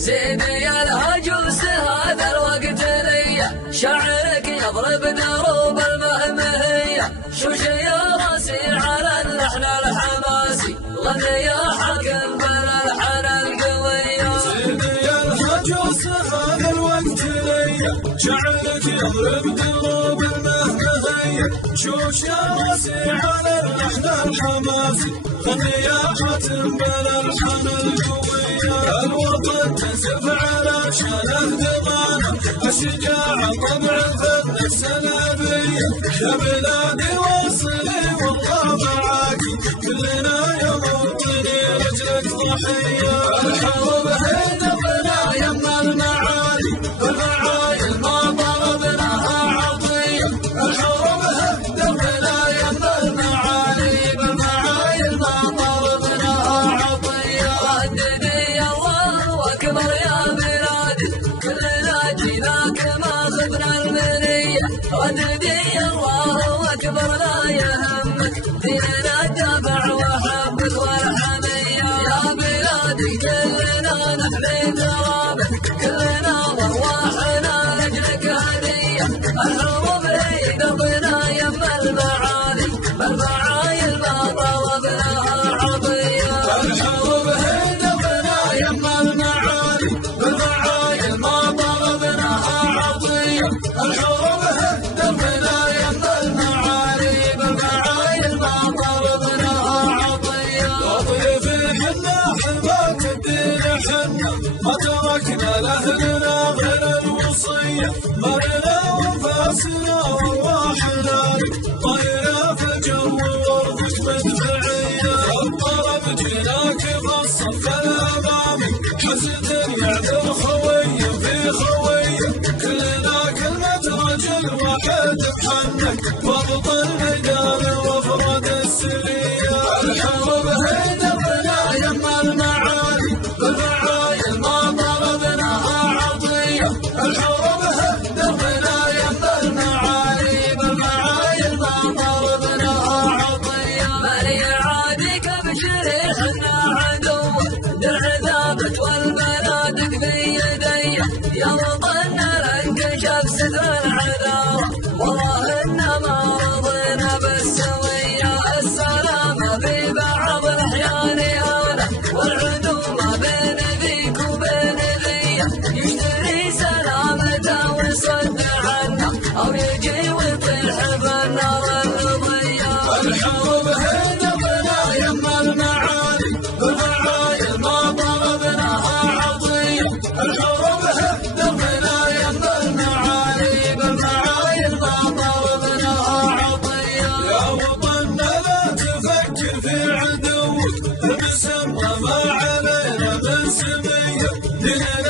زيني الهجوس هذا الوقت لي، شعرك يضرب دروب المهمهية، شوش يا راسي على اللحن الحماسي، غني يا حكم بالالحان القوية. زيني الهجوس هذا الوقت لي، شعرك يضرب دروب المهمهية، شوش يا راسي على اللحن الحماسي، غني يا حكم بالالحان القوية. الوطن تنزف على شانه دمانه، الشجاعة طبع فن السلابية، يا بلادي واصلي والله معاكي، كلنا يا وطني رجلك ضحية. الحروب هدفنا يما المعالي، والمعايل ما ضربناها عطية، الحروب هدفنا يما المعالي، والمعايل ما ضربناها عطية. رددي الله أكبر يا بلادي، كلنا جيناك ما خبنا المنية، رددي الله أكبر لا يهمك، ديننا دافع وحبك والحمية. يا بلادي كلنا نحمي ترابك، كلنا وارواحنا لأجلك هدية، الحروب هي دربنا يما المعالي، بالمعايل ما طلبناها عطية. الحروب هدفنا يما المعالي، بالمعايل ما طلبناها عطية، الحروب هدفنا يما المعالي، بالمعايل ما طلبناها عطية. وطيف حنا حماة الدين حنا، ما تركنا لأهلنا غير الوصية، مرنا وفاسنا وارواحنا طايرة في الجو وارضك مدفعية. الطرب جيناك بالصف الأمامي، حزن يعذر خوية في خوية، كلنا كلمة رجل واحد بحنك، ضبط الميدان وافراد السرية. الحروب هدفنا يما المعالي، بالمعايل ما ضربناها عطية، الحروب هدفنا يما المعالي، بالمعايل ما ضربناها عطية. مالي عادك بشري حنا عدوة، درع ثابت والبنادق في يدي، يا وطننا لانكشف ستر العذارى، والله إنا ما رضينا بالسوية. السلامة في بعض الأحيان هانة، والعدومة بين ذيك وبين ذي، يشتري سلامته ويصد عنا، أو يجي ويطيح بالنار الرضية. الحروب هدفنا يما المعالي، بالمعايل ما ضربناها عطية، الحروب هدفنا يما المعالي، بالمعايل ما ضربناها عطية. يا وطننا لا تفكر في عدوك، المسمى ما علينا من سمية، ديننا